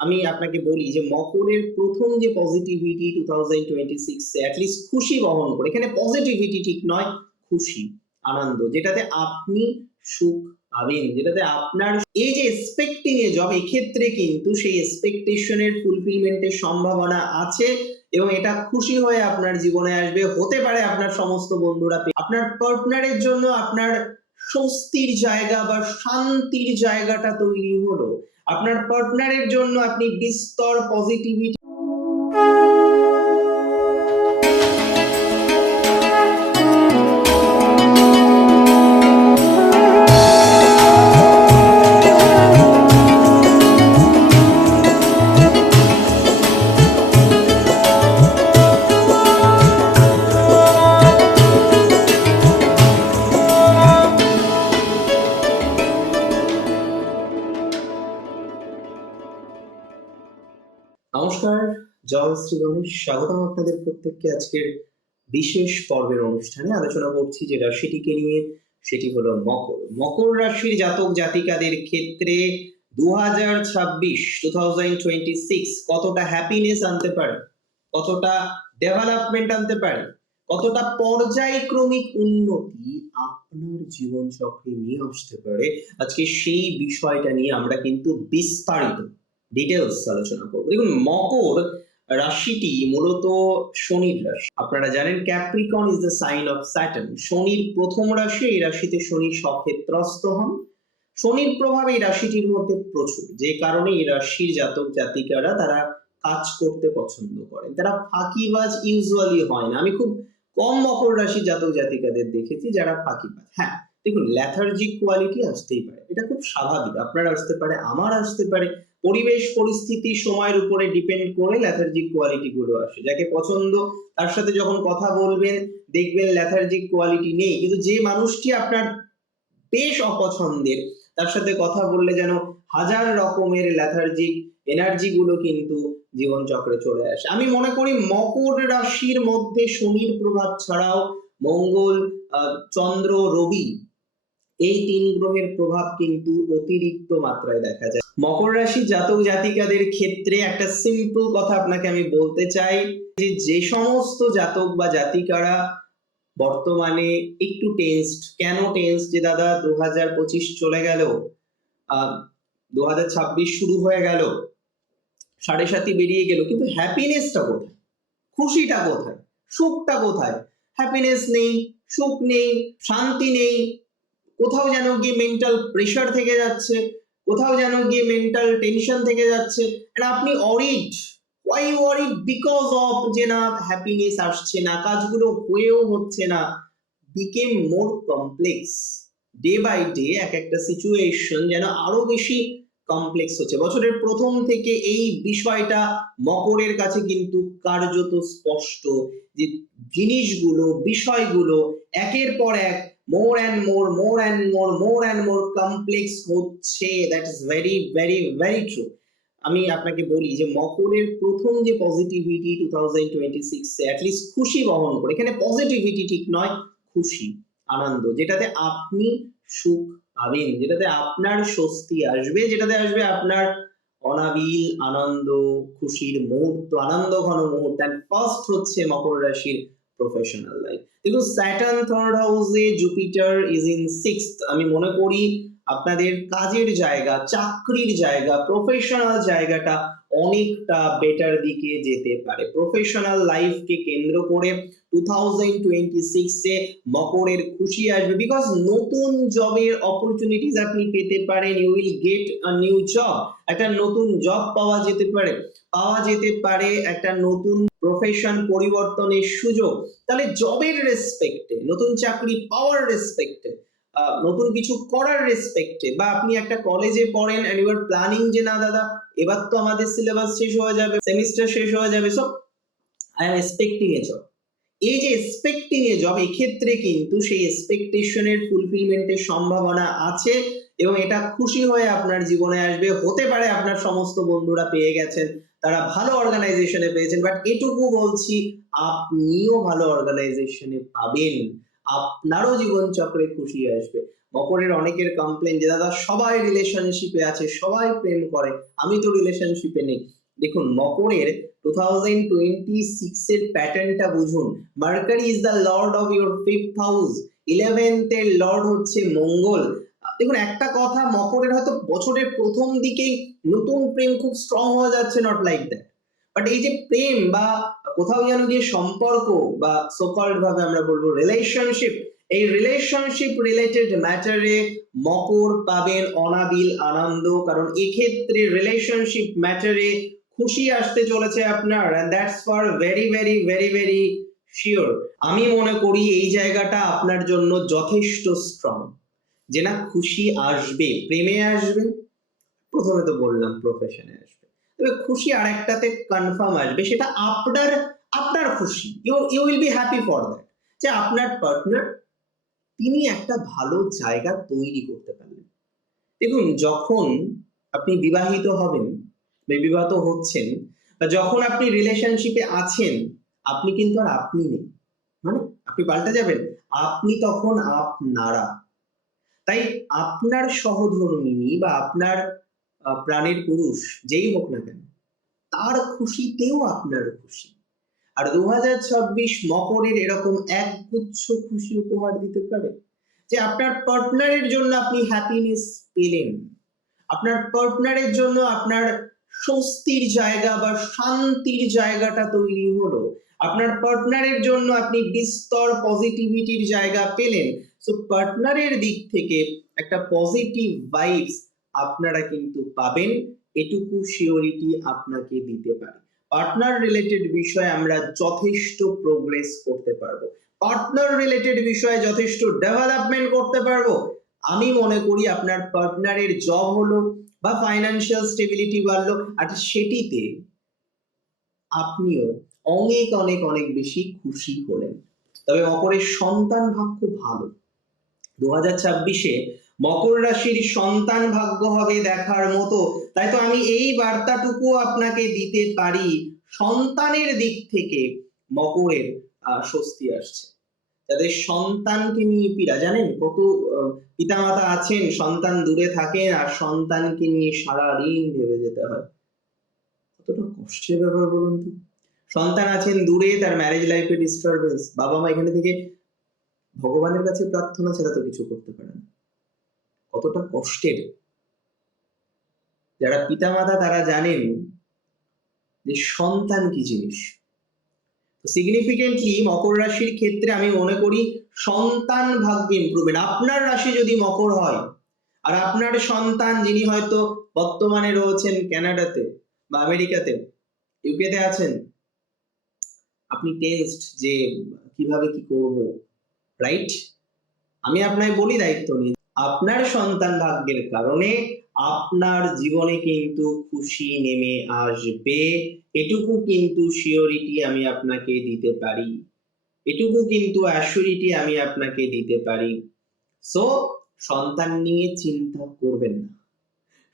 আমি আপনাকে বলি যে মকরের প্রথম যে পজিটিভিটি 2026 এ অ্যাটলিস্ট খুশি বহন করে, এখানে পজিটিভিটি ঠিক নয়, খুশি, আনন্দ, যেটাতে আপনি সুখ পাবেন, যেটাতে আপনার এই যে এক্সপেক্টিং এ জব, এক্ষেত্রে কিন্তু সেই এক্সপেকটেশনের ফুলফিলমেন্টের সম্ভাবনা আছে এবং এটা খুশি হয়ে আপনার জীবনে আসবে। হতে পারে আপনার সমস্ত বন্ধুরা আপনার পার্টনারের জন্য আপনার স্বস্তির জায়গা বা শান্তির জায়গাটা তৈরি হলো। আপনার পার্টনারের জন্য আপনি বিস্তর পজিটিভিটি নমস্কার, জয় শ্রী গণেশ। স্বাগতম আপনাদের প্রত্যেককে আজকের বিশেষ পর্বের অনুষ্ঠানে। আলোচনা করছি যে রাশিটিকে নিয়ে, সেটি হলো মকর। মকর রাশির জাতক জাতিকাদের ক্ষেত্রে 2026 কতটা হ্যাপিনেস আনতে পারে, কতটা ডেভেলপমেন্ট আনতে পারে, কতটা পর্যায়ক্রমিক উন্নতি আপনার জীবন চক্রে নিয়ে আসতে পারে, আজকে সেই বিষয়টা নিয়ে আমরা কিন্তু বিস্তারিত ডিটেলস আলোচনা করব। দেখুন, মকর রাশিটি মূলত শনির রাশি। আপনারা জানেন Capricorn is the sign of Saturn. শনির প্রথম রাশি, এই রাশিতে শনি স্বক্ষেত্রস্থ হন। শনির প্রভাব এই রাশিটির মধ্যে প্রচুর, যে কারণে এই রাশির জাতক জাতিকারা তারা কাজ করতে পছন্দ করেন, তারা ফাঁকিবাজ ইউজুয়ালি হয় না। আমি খুব কম মকর রাশি জাতক জাতিকাদের দেখেছি যারা ফাঁকিবাজ। হ্যাঁ, দেখুন, ল্যাথার্জিক কোয়ালিটি আসতেই পারে, এটা খুব স্বাভাবিক, আপনার আসতে পারে, আমার আসতে পারে, পরিবেশ পরিস্থিতি সময়ের উপরে ডিপেন্ড করে ল্যাথার্জিক কোয়ালিটি গুলো আসে। যাকে পছন্দ তার সাথে যখন কথা বলবেন দেখবেন ল্যাথার্জিক কোয়ালিটি নেই, কিন্তু যে মানুষটি আপনার বেশ অপছন্দের তার সাথে কথা বললে যেন হাজার রকমের ল্যাথার্জিক এনার্জি গুলো কিন্তু জীবন চক্রে চলে আসে। আমি মনে করি মকর রাশির মধ্যে শনির প্রভাব ছাড়াও মঙ্গল, চন্দ্র, রবি, এই তিন গ্রহের প্রভাব কিন্তু অতিরিক্ত মাত্রায় দেখা যায়। মকর রাশি জাতক জাতিকাদের ক্ষেত্রে একটা সিম্পল কথা আপনাকে আমি বলতে চাই যে যে সমস্ত জাতক বা জাতিকারা বর্তমানে একটু টেন্সড, কেন টেন্স, যে দাদা 2025 চলে গেল, 2026 শুরু হয়ে গেল, সাড়ে সাতি বেরিয়ে গেল, কিন্তু হ্যাপিনেসটা কোথায়, খুশিটা কোথায়, সুখটা কোথায়? হ্যাপিনেস নেই, সুখ নেই, শান্তি নেই, কোথাও যেন গিয়ে মেন্টাল প্রেশার থেকে যাচ্ছে, কোথাও যেন গিয়ে মেন্টাল টেনশন থেকে যাচ্ছে। আর আপনি worried, why worried? Because of যে না হ্যাপিনেস আসছে না, কাজগুলো হয়েও হচ্ছে না, became more complex. Day by day এক একটা সিচুয়েশন যেন আরো বেশি কমপ্লেক্স হচ্ছে। বছরের প্রথম থেকে এই বিষয়টা মকরের কাছে কিন্তু কার্যত স্পষ্ট যে জিনিসগুলো, বিষয়গুলো একের পর এক more and more, more and more, more and more complex হচ্ছে। That is very very very true. আমি আপনাকে বলি যে মকরের প্রথম যে পজিটিভিটি 2026 এ অ্যাটলিস্ট খুশি বহন করে, এখানে পজিটিভিটি ঠিক নয়, খুশি, আনন্দ, যেটাতে আপনি সুখ পাবেন, যেটাতে আপনার স্বস্তি আসবে, যেটাতে আসবে আপনার অনাবিল আনন্দ, খুশির মুহূর্ত, আনন্দ ঘন মুহূর্ত। এন্ড ফার্স্ট হচ্ছে মকর রাশির প্রফেশনাল লাইফ। কিন্তু স্যাটার্ন থার্ড হাউসে, জুপিটার ইজ ইন সিক্সথ। আমি মনে করি আপনাদের কাজের জায়গা, চাকরির জায়গা, প্রফেশনাল জায়গাটা অনেকটা বেটার দিকে যেতে পারে। প্রফেশনাল লাইফকে কেন্দ্র করে 2026 এ মকরের খুশি আসবে, বিকজ নতুন জবের অপরচুনিটিস আপনি পেতে পারেন। You will get a new job, একটা নতুন জব পাওয়া যেতে পারে, একটা নতুন প্রফেশন পরিবর্তনের সুযোগ। তাহলে জবের রেসপেক্টে, নতুন চাকরি পাওয়ার রেসপেক্টে, নতুন কিছু করার রেসপেক্টে, বা আপনি একটা কলেজে পড়েন এন্ড ইউ আর প্ল্যানিং যে না দাদা এবার তো আমাদের সিলেবাস শেষ হয়ে যাবে, সেমিস্টার শেষ হয়ে যাবে, so I am expecting A job. এই যে এক্সপেক্টিং এ জব, এক্ষেত্রে কিন্তু সেই এক্সপেকটেশনের ফুলফিলমেন্টের সম্ভাবনা আছে এবং এটা খুশি হয়ে আপনার জীবনে আসবে। হতে পারে আপনার সমস্ত বন্ধুরা পেয়ে গেছেন, তারা ভালো অর্গানাইজেশনে পেয়েছেন, বাট এটুকু বলছি আপনিও ভালো অর্গানাইজেশনে পাবেন। আপনারও জীবন চক্রে খুশি আসবে। মকরের অনেকের কমপ্লেন যে দাদা সবাই রিলেশনশিপে আছে, সবাই প্রেম করে, আমি তো রিলেশনশিপে নেই। দেখুন মকরের 2026 এর প্যাটার্নটা বুঝুন। Mercury is the Lord of your fifth house, 11th এর লর্ড হচ্ছে মঙ্গল। দেখুন একটা কথা, মকরের হয়তো বছরের প্রথম দিকেই নতুন প্রেম খুব স্ট্রং হয়ে যাচ্ছে, নট লাইক দ্যাট, বাট এই যে প্রেম বা কোথাও যেন গিয়ে সম্পর্ক বা সোকল্ড ভাবে আমরা বলবো রিলেশনশিপ, এই রিলেশনশিপ রিলেটেড ম্যাটারে মকর পাবেন অনাবিল আনন্দ, কারণ এক্ষেত্রে রিলেশনশিপ ম্যাটারে খুশি আসতে চলেছে আপনার, and that's for very very very very sure। আমি মনে করি এই জায়গাটা আপনার জন্য যথেষ্ট স্ট্রং, যে না খুশি আসবে, প্রেমে আসবে, প্রথমে তো বললাম প্রফেশনে আসবে, তবে খুশি আরেকটাতে কনফার্ম আসবে, সেটা আপনার আপনার খুশি, you will be happy for that, যে আপনার পার্টনার তিনি একটা ভালো জায়গা তৈরি করতে পারলেন। দেখুন যখন আপনি বিবাহিত হবেন বা বিবাহিত হচ্ছেন বা যখন আপনি রিলেশনশিপে আছেন, আপনি কিন্তু আর আপনি নেই, মানে আপনি পাল্টে যাবেন, আপনি তখন আপনারা। তাই আপনার সহধর্মিণী বা আপনার প্রাণের পুরুষ যেই হোক না কেন, তার খুশিতেও আপনার খুশি। আর 2026 মকরের এরকম একগুচ্ছ খুশি উপহার দিতে পারে, যে আপনার পার্টনারের জন্য আপনি হ্যাপিনেস পেলেন, আপনার পার্টনারের জন্য আপনার স্বস্তির জায়গা বা শান্তির জায়গাটা তৈরি হলো, আপনার পার্টনারের জন্য আপনি বিস্তর পজিটিভিটির জায়গা পেলেন। সো পার্টনারের দিক থেকে একটা পজিটিভ ভাইবস আপনারা কিন্তু পাবেন, এটুকু সিওরিটি আপনাকে দিতে পারে। পার্টনার রিলেটেড বিষয়ে আমরা যথেষ্ট প্রোগ্রেস করতে পারবো, পার্টনার রিলেটেড বিষয়ে যথেষ্ট ডেভেলপমেন্ট করতে পারবো। আমি মনে করি আপনার পার্টনারের জব হলো বা ফাইন্যান্সিয়াল স্টেবিলিটি বাড়লো, আর সেটিতে আপনিও অনেক অনেক অনেক বেশি খুশি হলেন। তবে মকরের সন্তান ভাগ্য ভালো, 2026-এ মকর রাশির সন্তান ভাগ্য হবে দেখার মতো। তাই তো আমি এই বার্তাটুকু আপনাকে দিতে পারি, সন্তানের দিক থেকে মকরের স্বস্তি আসছে। যাদের সন্তানকে নিয়ে পীড়া, জানেন কত পিতামাতা আছেন সন্তান দূরে থাকেন আর সন্তানকে নিয়ে সারাদিন ভেবে যেতে হয়, কতটা কষ্টের ব্যাপার বলুন তো। সন্তান আছেন দূরে, তার ম্যারেজ লাইফে ডিস্টারবেন্স, বাবা মা এখানে থেকে ভগবানের কাছে প্রার্থনা ছাড়া তো কিছু করতে পারে না, কতটা কষ্টের। যারা পিতামাতা তারা জানেন যে সন্তান কি জিনিস। সিগনিফিকেন্টলি মকর রাশির ক্ষেত্রে আমি মনে করি সন্তান ভাগ্যে ইমপ্রুভমেন্ট। আপনার রাশি যদি মকর হয় আর আপনার সন্তান যিনি হয়তো বর্তমানে রয়েছেন কানাডাতে বা আমেরিকাতে, ইউকেতে আছেন, আপনি টেনসড যে কিভাবে কি করব, রাইট? আমি আপনাকে বলি দায়িত্ব নিয়ে, আপনার সন্তান ভাগ্যের কারণে আপনার জীবনে কিন্তু খুশি নেমে আসবে, এটুকু কিন্তু সিওরিটি আমি আপনাকে দিতে পারি, এটুকু কিন্তু অ্যাসিউরিটি আমি আপনাকে দিতে পারি। সো সন্তান নিয়ে চিন্তা করবেন না,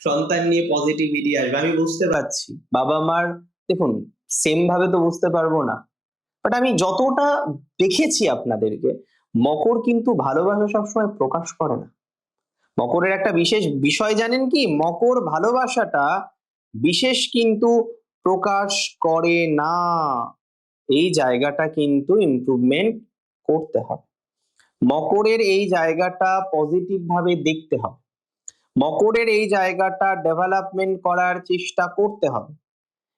সন্তান নিয়ে পজিটিভিটি আসবে। আমি বুঝতে পারছি বাবা মার, দেখুন সেম ভাবে তো বুঝতে পারবো না, বাট আমি যতটা দেখেছি আপনাদেরকে, মকর কিন্তু ভালোবাসা সবসময় প্রকাশ করে না। মকরের একটা বিশেষ বিষয় জানেন কি, মকর ভালোবাসাটা বিশেষ কিন্তু প্রকাশ করে না, এই জায়গাটা কিন্তু ইমপ্রুভমেন্ট করতে হবে। মকরের এই জায়গাটা পজিটিভ ভাবে দেখতে হবে, মকরের এই জায়গাটা ডেভেলপমেন্ট করার চেষ্টা করতে হবে।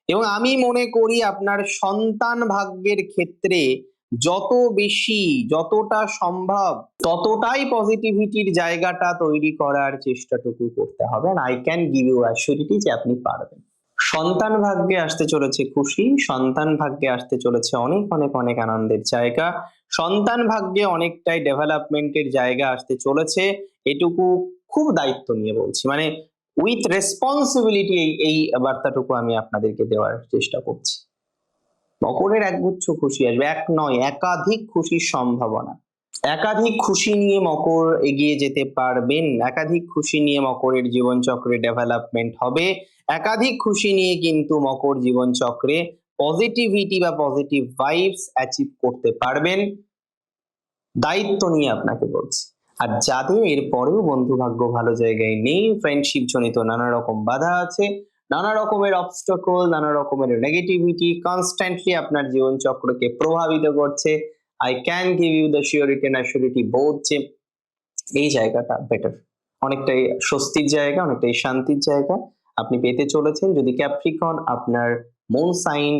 এবং আমি মনে করি আপনার সন্তান ভাগ্যের ক্ষেত্রে যত বেশি, যতটা সম্ভব ততটাই পজিটিভিটির জায়গাটা তৈরি করার চেষ্টাটুকু করতে হবে, আর I can give you assurity যে আপনি পারবেন। সন্তান ভাগ্যে আসতে চলেছে খুশি, সন্তান ভাগ্যে আসতে চলেছে অনেক অনেক অনেক আনন্দের জায়গা, সন্তান ভাগ্যে অনেকটাই ডেভেলপমেন্টের জায়গা আসতে চলেছে, এটুকু খুব দায়িত্ব নিয়ে বলছি, মানে উইথ রেসপন্সিবিলিটি এই বার্তাটুকু আমি আপনাদেরকে দেওয়ার চেষ্টা করছি। মকরের একগুচ্ছ খুশি আসবে, এক নয় একাধিক খুশির সম্ভাবনা, একাধিক খুশি নিয়ে মকর এগিয়ে যেতে পারবেন, একাধিক খুশি নিয়ে মকরের জীবন চক্রে ডেভেলপমেন্ট হবে, একাধিক খুশি নিয়ে কিন্তু মকর জীবন চক্রে পজিটিভিটি বা পজিটিভ ভাইবস অ্যাচিভ করতে পারবেন। দায়িত্ব নিয়ে আপনাকে বলছি। আর যাদের এর পরেও বন্ধু ভাগ্য ভালো জায়গায় নেই, ফ্রেন্ডশিপ জনিত নানা রকম বাধা আছে, নানা রকমের অবস্টাকল, নানা রকমের নেগেটিভিটি কনস্ট্যান্টলি আপনার জীবন চক্রকে প্রভাবিত করছে, I can give you the surety and assurity both যে এই জায়গাটা বেটার, অনেকটাই স্বস্তির জায়গা, অনেকটাই শান্তির জায়গা আপনি পেতে চলেছেন যদি ক্যাপ্রিকন আপনার মুন সাইন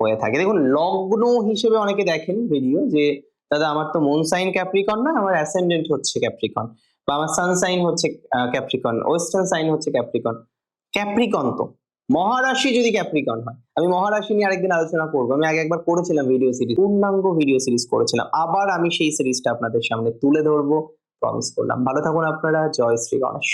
হয়ে থাকে। দেখুন, লগ্ন হিসেবে অনেকে দেখেন ভিডিও যে দাদা আমার তো মুন সাইন ক্যাপ্রিকন না, আমার অ্যাসেন্ডেন্ট হচ্ছে ক্যাপ্রিকন, বা আমার সান সাইন হচ্ছে ক্যাপ্রিকন, ওয়েস্টার্ন সাইন হচ্ছে ক্যাপ্রিকন। ক্যাপ্রিকন তো মহারাশি যদি ক্যাপ্রিকন হয়, আমি মহারাশি নিয়ে আরেকদিন আলোচনা করবো, আমি আগে একবার করেছিলাম ভিডিও সিরিজ, পূর্ণাঙ্গ ভিডিও সিরিজ করেছিলাম, আবার আমি সেই সিরিজটা আপনাদের সামনে তুলে ধরবো, প্রমিস করলাম। ভালো থাকুন আপনারা, জয় শ্রী গণেশ।